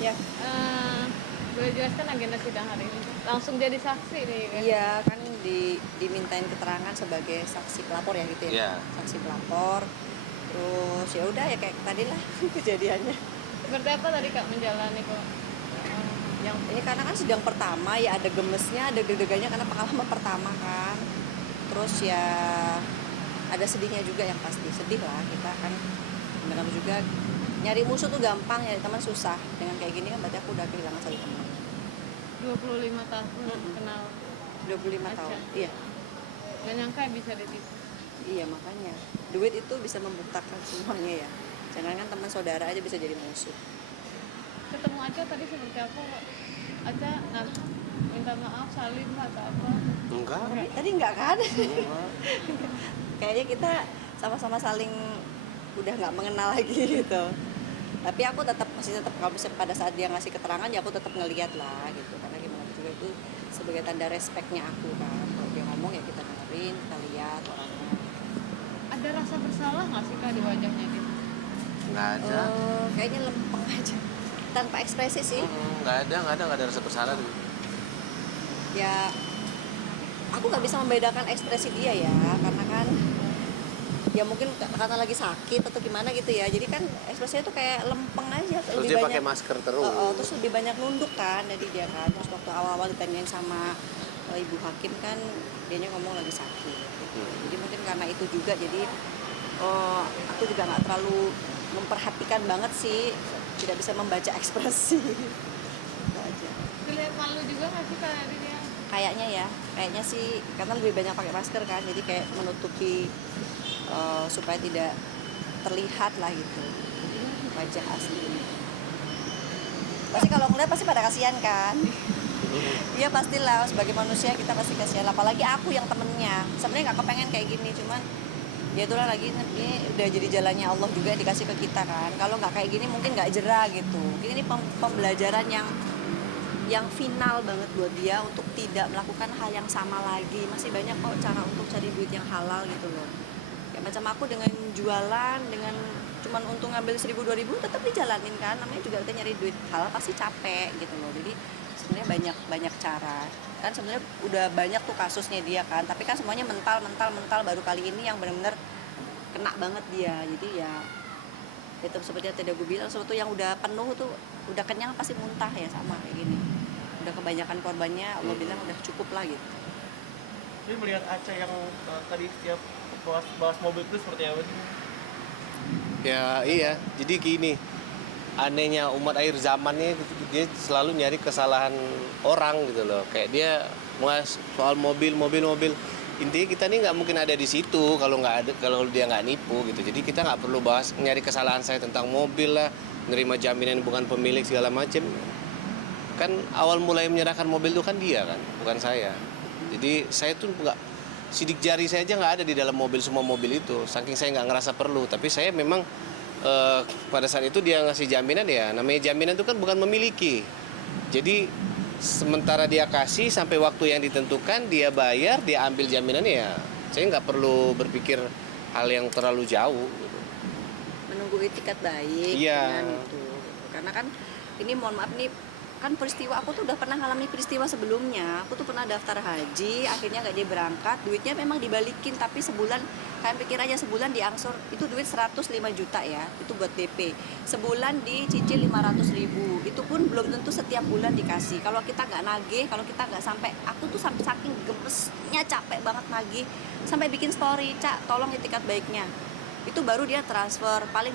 Ya. Boleh jelaskan agenda sidang hari ini? Langsung jadi saksi nih kan? Iya kan dimintain keterangan sebagai saksi pelapor ya gitu ya. Iya. Saksi pelapor. Terus ya udah ya kayak tadi lah kejadiannya. Seperti apa tadi Kak menjalani kok? Yang Ini karena kan sidang pertama ya ada gemesnya, ada deg-degannya karena pengalaman pertama kan. Terus ya ada sedihnya juga yang pasti. Sedih lah kita kan. Benar juga nyari musuh tuh gampang, nyari teman susah. Dengan kayak gini kan berarti aku udah kehilangan satu teman. 25 tahun kenal 25 tahun. Aca. Iya. Gak nyangka bisa ditipu. Iya makanya duit itu bisa membutakan semuanya ya. Jangan kan teman saudara aja bisa jadi musuh. Ketemu Aca tadi seperti apa Kak? Aca minta maaf, salim atau apa? Enggak. Tadi enggak kan? Kayaknya kita sama-sama saling udah nggak mengenal lagi gitu. Tapi aku masih tetap kalau pada saat dia ngasih keterangan ya aku tetap ngeliat lah gitu. Karena gimana juga itu sebagai tanda respectnya aku kan. Kalau dia ngomong ya kita dengerin, kita lihat orangnya. Ada rasa bersalah nggak sih Kak di wajahnya dia? Nggak ada. Kayaknya lempeng aja tanpa ekspresi sih. Nggak ada rasa bersalah tuh. Ya aku nggak bisa membedakan ekspresi dia ya karena kan ya mungkin karena lagi sakit atau gimana gitu ya, jadi kan ekspresinya tuh kayak lempeng aja. Terus dia pakai masker terus. Terus lebih banyak nunduk kan dari dia kan. Terus waktu awal-awal ditanyain sama ibu hakim kan dianya ngomong lagi sakit gitu. Jadi mungkin karena itu juga jadi aku juga nggak terlalu memperhatikan banget sih, tidak bisa membaca ekspresi. Itu aja. Terlihat malu juga nggak sih Kak dari dia? Kayaknya sih karena lebih banyak pakai masker kan, jadi kayak menutupi supaya tidak terlihat lah gitu wajah aslinya. Pasti kalau ngeliat pasti pada kasihan kan. Iya pastilah, sebagai manusia kita pasti kasihan, apalagi aku yang temennya sebenarnya nggak kepengen kayak gini, cuman ya itulah lagi ini udah jadi jalannya Allah juga dikasih ke kita kan. Kalau nggak kayak gini mungkin nggak jerah gitu. Mungkin ini pembelajaran yang final banget buat dia untuk tidak melakukan hal yang sama lagi. Masih banyak kok cara untuk cari duit yang halal gitu loh. Kayak macam aku dengan jualan, dengan cuman untung ngambil 1.000-2.000 tetap dijalanin kan. Namanya juga kita nyari duit halal pasti capek gitu loh. Jadi sebenarnya banyak cara. Kan sebenarnya udah banyak tuh kasusnya dia kan. Tapi kan semuanya mental baru kali ini yang benar-benar kena banget dia. Jadi ya itu seperti yang tadi gue bilang, sesuatu yang udah penuh tuh udah kenyang pasti muntah ya, sama kayak gini. Udah kebanyakan korbannya, Allah bilang udah cukup lah gitu. Jadi melihat Aca yang tadi setiap bahas mobil itu seperti apa sih? Ya iya, jadi gini, anehnya umat akhir zamannya dia selalu nyari kesalahan orang gitu loh. Kayak dia soal mobil. Intinya kita nih nggak mungkin ada di situ kalau dia nggak nipu gitu. Jadi kita nggak perlu bahas nyari kesalahan saya tentang mobil lah, nerima jaminan bukan pemilik segala macam. Kan awal mulai menyerahkan mobil itu kan dia kan, bukan saya. Jadi saya tuh nggak, sidik jari saya aja nggak ada di dalam mobil, semua mobil itu. Saking saya nggak ngerasa perlu. Tapi saya memang pada saat itu dia ngasih jaminan ya. Namanya jaminan itu kan bukan memiliki. Jadi sementara dia kasih sampai waktu yang ditentukan dia bayar, dia ambil jaminannya ya. Saya nggak perlu berpikir hal yang terlalu jauh. Menunggu itikat baik Iya. dengan itu. Karena kan ini mohon maaf nih, kan peristiwa aku tuh udah pernah ngalami peristiwa sebelumnya. Aku tuh pernah daftar haji, akhirnya nggak dia berangkat, duitnya memang dibalikin, tapi sebulan, kalian pikir aja sebulan diangsur itu duit 105 juta ya, itu buat DP. Sebulan dicicil 500.000, itu pun belum tentu setiap bulan dikasih. Kalau kita nggak nagih, kalau kita nggak sampai, aku tuh sampai saking gemesnya capek banget nagih, sampai bikin story, Cak tolong itikat baiknya. Itu baru dia transfer paling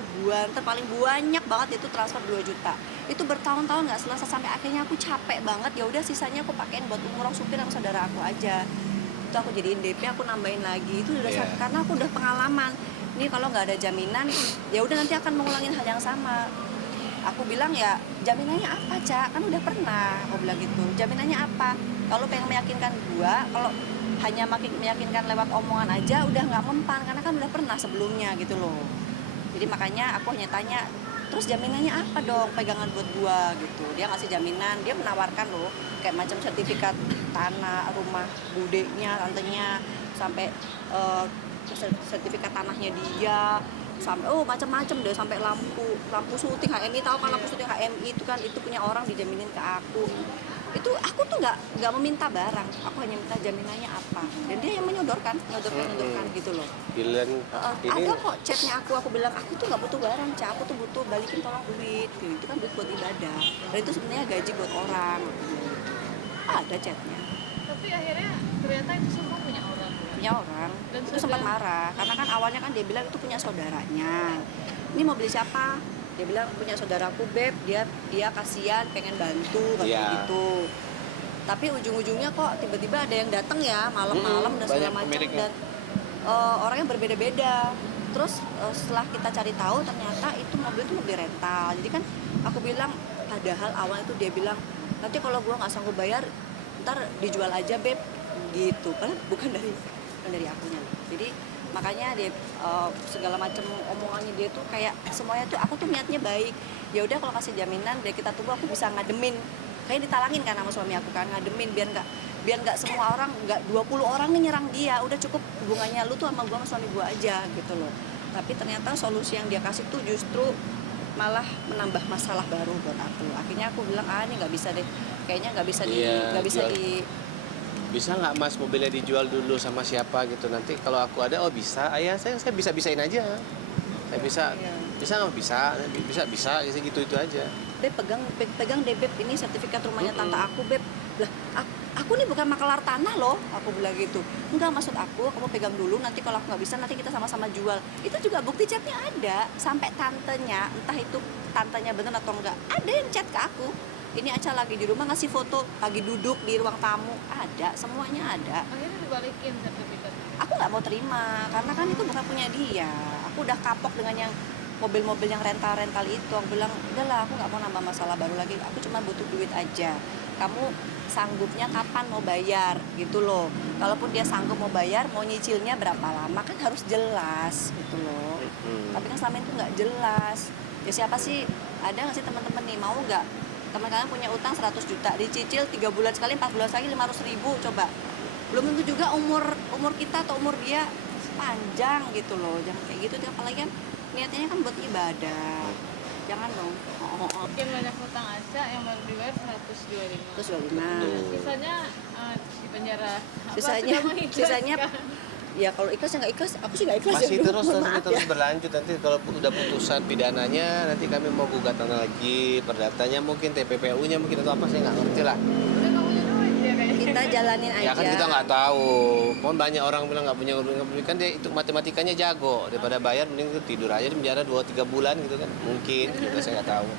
banyak banget itu transfer 2 juta. Itu bertahun-tahun nggak selesai, sampai akhirnya aku capek banget, ya udah sisanya aku pakein buat umroh supir sama saudara aku aja. Itu aku jadiin DP, aku nambahin lagi. Itu udah karena aku udah pengalaman. Ini kalau nggak ada jaminan, ya udah nanti akan mengulangin hal yang sama. Aku bilang ya jaminannya apa, Cak? Kan udah pernah aku bilang gitu. Jaminannya apa? Kalau pengen meyakinkan gua, kalau hanya meyakinkan lewat omongan aja udah nggak mempan, karena kan udah pernah sebelumnya gitu loh. Jadi makanya aku hanya tanya, terus jaminannya apa dong pegangan buat gua gitu. Dia ngasih jaminan, dia menawarkan loh kayak macam sertifikat tanah rumah budenya, tantenya, sampai sertifikat tanahnya dia, sampai macam-macam deh, sampai lampu syuting HMI, tahu kan lampu syuting HMI itu kan, itu punya orang dijaminin ke aku. Itu aku tuh nggak meminta barang, aku hanya minta jaminannya apa, dan dia yang menyodorkan gitu loh. Bilang ini Ada kok chatnya aku bilang aku tuh nggak butuh barang, Ca, aku tuh butuh balikin tolong duit gitu. Itu kan duit buat ibadah, dan itu sebenarnya gaji buat orang. Ada chatnya Tapi akhirnya ternyata itu semua punya orang. punya orang. Dan Itu sempat marah karena kan awalnya kan dia bilang itu punya saudaranya, ini mau beli siapa, dia bilang punya saudaraku beb, dia kasihan pengen bantu kayak Iya. gitu. Tapi ujung-ujungnya kok tiba-tiba ada yang datang ya malam-malam dan segala banyak macam, pemiliknya. dan orangnya berbeda-beda. Terus setelah kita cari tahu ternyata itu mobil rental. Jadi kan aku bilang, padahal awalnya itu dia bilang nanti kalau gua nggak sanggup bayar ntar dijual aja beb gitu, padahal bukan dari akunya. Jadi makanya dia segala macam omongannya dia tuh kayak semuanya tuh aku tuh niatnya baik. Ya udah kalau kasih jaminan biar kita tunggu, aku bisa ngademin, kayak ditalangin kan sama suami aku kan, ngademin biar nggak semua orang, nggak 20 orang nih nyerang dia, udah cukup hubungannya lu tuh sama gua sama suami gua aja gitu loh. Tapi ternyata solusi yang dia kasih tuh justru malah menambah masalah baru buat aku. Akhirnya aku bilang ini nggak bisa deh, kayaknya nggak bisa Iya, jual. di bisa nggak mas mobilnya dijual dulu sama siapa gitu, nanti kalau aku ada bisa, ayah saya bisain aja, saya bisa Iya. bisa gitu itu aja. Beb pegang deh beb, ini sertifikat rumahnya tante aku beb. Lah aku nih bukan makelar tanah loh, aku bilang gitu. Enggak, maksud aku kamu pegang dulu, nanti kalau aku nggak bisa nanti kita sama-sama jual. Itu juga bukti chatnya ada, sampai tantenya, entah itu tantenya bener atau enggak, ada yang chat ke aku. Ini Aca lagi di rumah ngasih foto lagi duduk di ruang tamu, ada, semuanya ada. Akhirnya dibalikin sertifikatnya. Aku nggak mau terima karena kan itu bukan punya dia. Aku udah kapok dengan yang mobil-mobil yang rental itu. Aku bilang udahlah, aku nggak mau nambah masalah baru lagi, aku cuma butuh duit aja. Kamu sanggupnya kapan mau bayar gitu loh. Kalaupun dia sanggup mau bayar, mau nyicilnya berapa lama kan harus jelas gitu loh. Tapi kan selama itu nggak jelas. Ya siapa sih, ada nggak sih teman-teman nih mau nggak teman kalian punya utang 100 juta dicicil 3 bulan sekali, 4 bulan sekali 500.000, coba. Belum tentu juga umur kita atau umur dia panjang gitu loh. Jangan kayak gitu deh, apalagi kan niatnya kan buat ibadah. Jangan dong. Mungkin banyak hutang Aca yang baru dibayar 125. Terus Sisanya di penjara. Apa, sisanya sudah mengikhlaskan? ya kalau ikhlas ya nggak ikhlas, aku sih nggak ikhlas Masih ya. terus Mohon maaf terus ya. berlanjut, nanti kalau udah putusan pidananya nanti kami mau gugatan lagi, perdatanya mungkin, TPPU-nya mungkin atau apa, saya nggak ngerti lah. Udah nggak punya duit dia kayaknya. Kita jalanin aja. Ya kan kita nggak tahu. Mohon banyak orang bilang nggak punya kan dia itu matematikanya jago, daripada bayar mending tidur aja di penjara 2-3 bulan gitu kan, mungkin juga saya nggak tahu.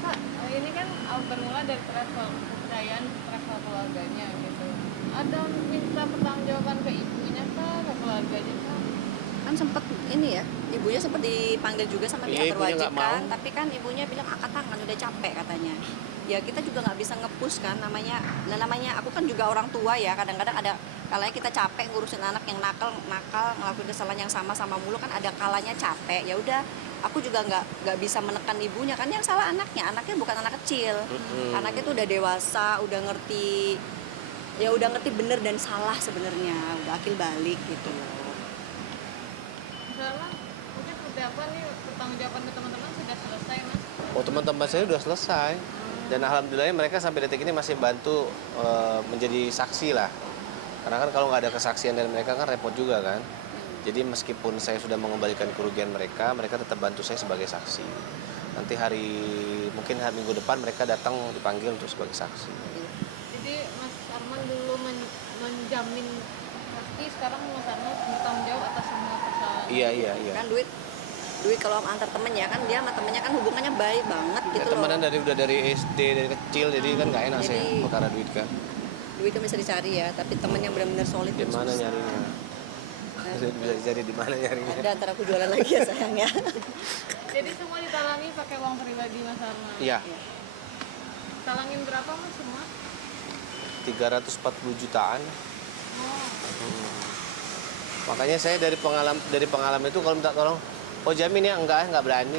Pak, ini kan bermula dari travel, kepercayaan travel keluarganya gitu. Ada minta pertanggungjawaban ke ibunya kah, ke keluarganya kah? Kan sempet ini ya, ibunya sempat dipanggil juga sama Iya, pihak ibunya berwajib nggak kan, mau. tapi kan ibunya bilang angkat tangan, udah capek katanya. Ya kita juga nggak bisa nge-push kan, namanya aku kan juga orang tua ya, kadang-kadang ada kalanya kita capek ngurusin anak yang nakal ngelakuin kesalahan yang sama mulu, kan ada kalanya capek. Ya udah, aku juga nggak bisa menekan ibunya kan, yang salah anaknya bukan anak kecil. Anaknya tuh udah dewasa, udah ngerti bener dan salah sebenarnya, udah akil balik gitu loh. Misalnya, mungkin seperti apa nih pertanggungjawaban ke teman-teman sudah selesai mas? Oh, teman-teman saya udah selesai, dan alhamdulillah mereka sampai detik ini masih bantu menjadi saksi lah, karena kan kalau nggak ada kesaksian dari mereka kan repot juga kan. Jadi meskipun saya sudah mengembalikan kerugian mereka tetap bantu saya sebagai saksi. Nanti mungkin hari minggu depan mereka datang dipanggil untuk sebagai saksi. Jadi Mas Arman dulu menjamin pasti, sekarang Mas Arman bertanggung jawab atas semua kesalahan. Iya. Kan duit kalau antar temen ya kan, dia sama temennya kan hubungannya baik banget Ya, gitu temenan loh. udah dari SD, dari kecil, jadi kan nggak enak saya Jadi- perkara duit kan. Duit kan bisa dicari ya, tapi temen yang benar-benar solid Di itu mana susah. nyarinya? Bisa dicari di mana nyarinya? Ada, ntar aku jualan lagi ya sayangnya. Jadi semua ditalangi pakai uang pribadi Mas Arman. Iya, Talangin berapa Mas semua? 340 jutaan. Oh, Makanya saya dari pengalaman itu kalau minta tolong, oh jamin ya, enggak berani.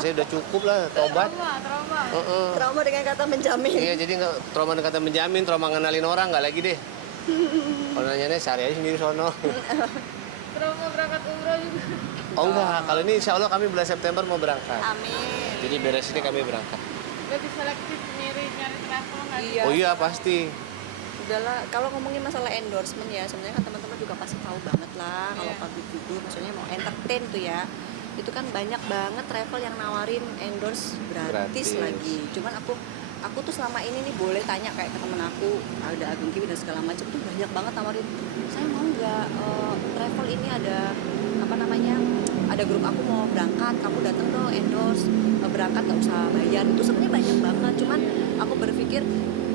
Saya udah cukup lah, tobat. trauma. Heeh. Trauma dengan kata menjamin. Iya, jadi nggak trauma dengan kata menjamin, trauma ngenalin orang nggak lagi deh. Kalau nanya cari aja sendiri sono. Trauma berangkat umroh juga. Oh enggak, kalau ini insya Allah kami bulan September mau berangkat. Amin. Jadi beres ini kami berangkat. Lebih selektif nyari travel nggak sih? Iya. Oh iya pasti. Udahlah, kalau ngomongin masalah endorsement ya, sebenarnya kan teman-teman juga pasti tahu banget lah kalau Iya. public figure, maksudnya mau entertain tuh ya. Itu kan banyak banget travel yang nawarin endorse gratis Gratis. lagi. Cuman aku tuh selama ini nih boleh tanya kayak ke temen aku, ada agen Kiwi dan segala macam tuh banyak banget nawarin. Saya mau nggak travel ini ada apa namanya? Ada grup aku mau berangkat, kamu datang dong endorse, berangkat nggak usah bayar. Itu sebenarnya banyak banget. Cuman aku berpikir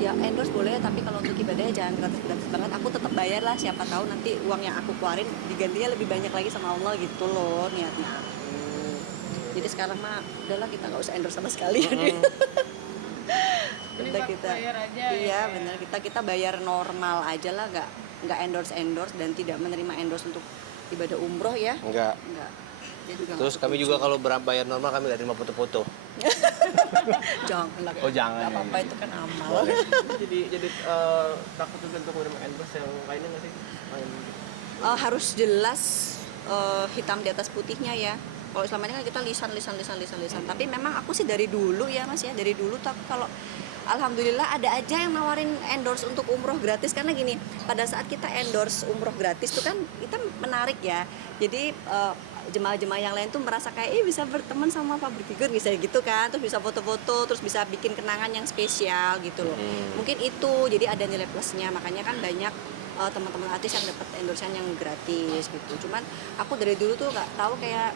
ya endorse boleh, tapi kalau untuk ibadah jangan gratis banget. Aku tetap bayar lah, siapa tahu nanti uang yang aku keluarin digantinya lebih banyak lagi sama Allah gitu loh niatnya aku. Jadi sekarang mah udahlah kita nggak usah endorse sama sekali. Ini Udah bak kita bayar aja iya ya. bener, kita bayar normal aja lah, nggak endorse dan tidak menerima endorse untuk ibadah umroh ya. Enggak. Enggak. Dia juga Terus nggak kami setuju. juga kalau bayar normal kami nggak terima foto-foto. Jangan lah. Oh, jangan, Nggak ya. apa-apa, itu kan amal. jadi takut juga untuk menerima endorse yang lainnya nggak sih? Harus jelas hitam di atas putihnya ya. Kalau selama ini kan kita lisan. Tapi memang aku sih dari dulu ya Mas ya, dari dulu tuh aku kalau alhamdulillah ada aja yang nawarin endorse untuk umroh gratis, karena gini, pada saat kita endorse umroh gratis tuh kan kita menarik ya. Jadi jemaah-jemaah yang lain tuh merasa kayak bisa berteman sama public figure, bisa gitu kan, terus bisa foto-foto, terus bisa bikin kenangan yang spesial gitu loh. Mungkin itu jadi ada nilai plusnya, makanya kan banyak teman-teman artis yang dapat endorsean yang gratis gitu. Cuman aku dari dulu tuh nggak tahu kayak